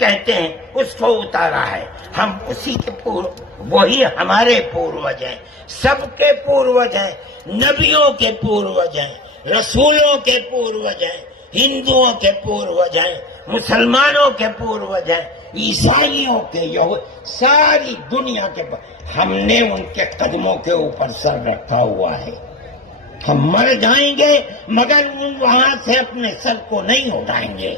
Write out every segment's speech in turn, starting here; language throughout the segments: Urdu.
کہتے ہیں اس کو اتارا ہے، ہم اسی کے وہی ہمارے پوروج ہیں، سب کے پوروج ہیں، نبیوں کے پوروج ہیں، رسولوں کے پوروج ہیں، ہندوؤں کے پوروج ہیں، مسلمانوں کے پوروج ہیں، عیسائیوں کے، ساری دنیا کے ہم نے ان کے قدموں کے اوپر سر رکھا ہوا ہے۔ ہم مر جائیں گے مگر وہاں سے اپنے سر کو نہیں اٹھائیں گے۔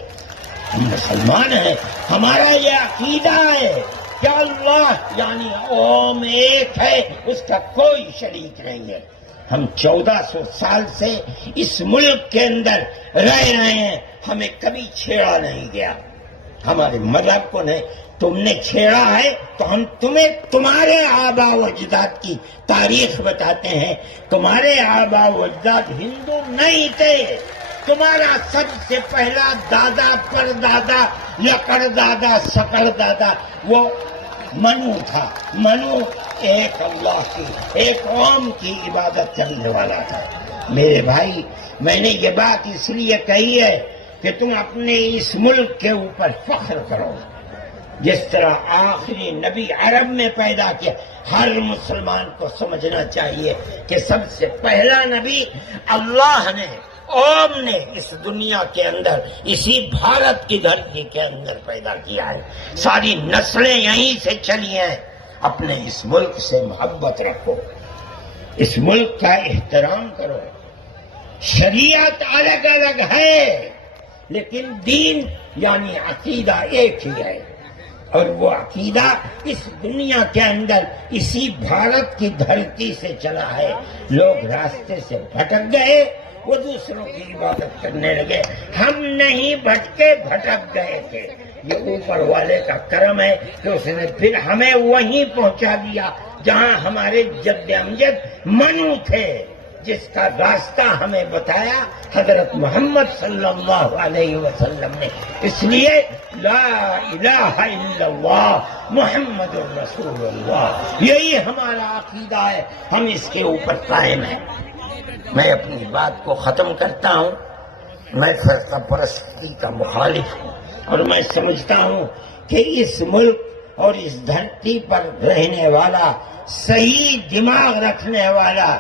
ہم مسلمان ہیں، ہمارا یہ عقیدہ ہے کہ اللہ یعنی اوم ایک ہے، اس کا کوئی شریک نہیں ہے۔ ہم 1400 سال سے اس ملک کے اندر رہ رہے ہیں، ہمیں کبھی چھیڑا نہیں گیا، ہمارے مذہب کو نہیں۔ تم نے چھیڑا ہے تو ہم تمہیں تمہارے آباء و اجداد کی تاریخ بتاتے ہیں۔ تمہارے آباء و اجداد ہندو نہیں تھے، تمہارا سب سے پہلا دادا پر دادا لکڑ دادا سکڑ دادا وہ منو تھا۔ منو ایک اللہ کی، ایک قوم کی عبادت کرنے والا تھا۔ میرے بھائی، میں نے یہ بات اس لیے کہی ہے کہ تم اپنے اس ملک کے اوپر فخر کرو۔ جس طرح آخری نبی عرب میں پیدا کیا، ہر مسلمان کو سمجھنا چاہیے کہ سب سے پہلا نبی اللہ نے، اوم نے اس دنیا کے اندر، اسی بھارت کی دھرتی کے اندر پیدا کیا ہے۔ ساری نسلیں یہیں سے چلی ہیں۔ اپنے اس ملک سے محبت رکھو، اس ملک کا احترام کرو۔ شریعت الگ الگ ہے لیکن دین یعنی عقیدہ ایک ہی ہے، اور وہ عقیدہ اس دنیا کے اندر اسی بھارت کی دھرتی سے چلا ہے۔ لوگ راستے سے بھٹک گئے، وہ دوسروں کی عبادت کرنے لگے، ہم نہیں بھٹکے، بھٹک گئے تھے۔ یہ اوپر والے کا کرم ہے کہ اس نے پھر ہمیں وہیں پہنچا دیا جہاں ہمارے جد امجد منو تھے، جس کا راستہ ہمیں بتایا حضرت محمد صلی اللہ علیہ وسلم نے۔ اس لیے لا الہ الا اللہ محمد الرسول اللہ، یہی ہمارا عقیدہ ہے، ہم اس کے اوپر قائم ہیں۔ میں اپنی بات کو ختم کرتا ہوں۔ میں فرقہ پرستی کا مخالف ہوں، اور میں سمجھتا ہوں کہ اس ملک اور اس دھرتی پر رہنے والا، صحیح دماغ رکھنے والا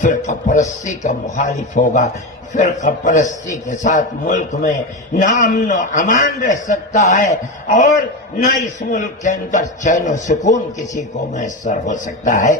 فرقہ پرستی کا مخالف ہوگا۔ فرقہ پرستی کے ساتھ ملک میں نہ امن و امان رہ سکتا ہے، اور نہ اس ملک کے اندر چین و سکون کسی کو میسر ہو سکتا ہے۔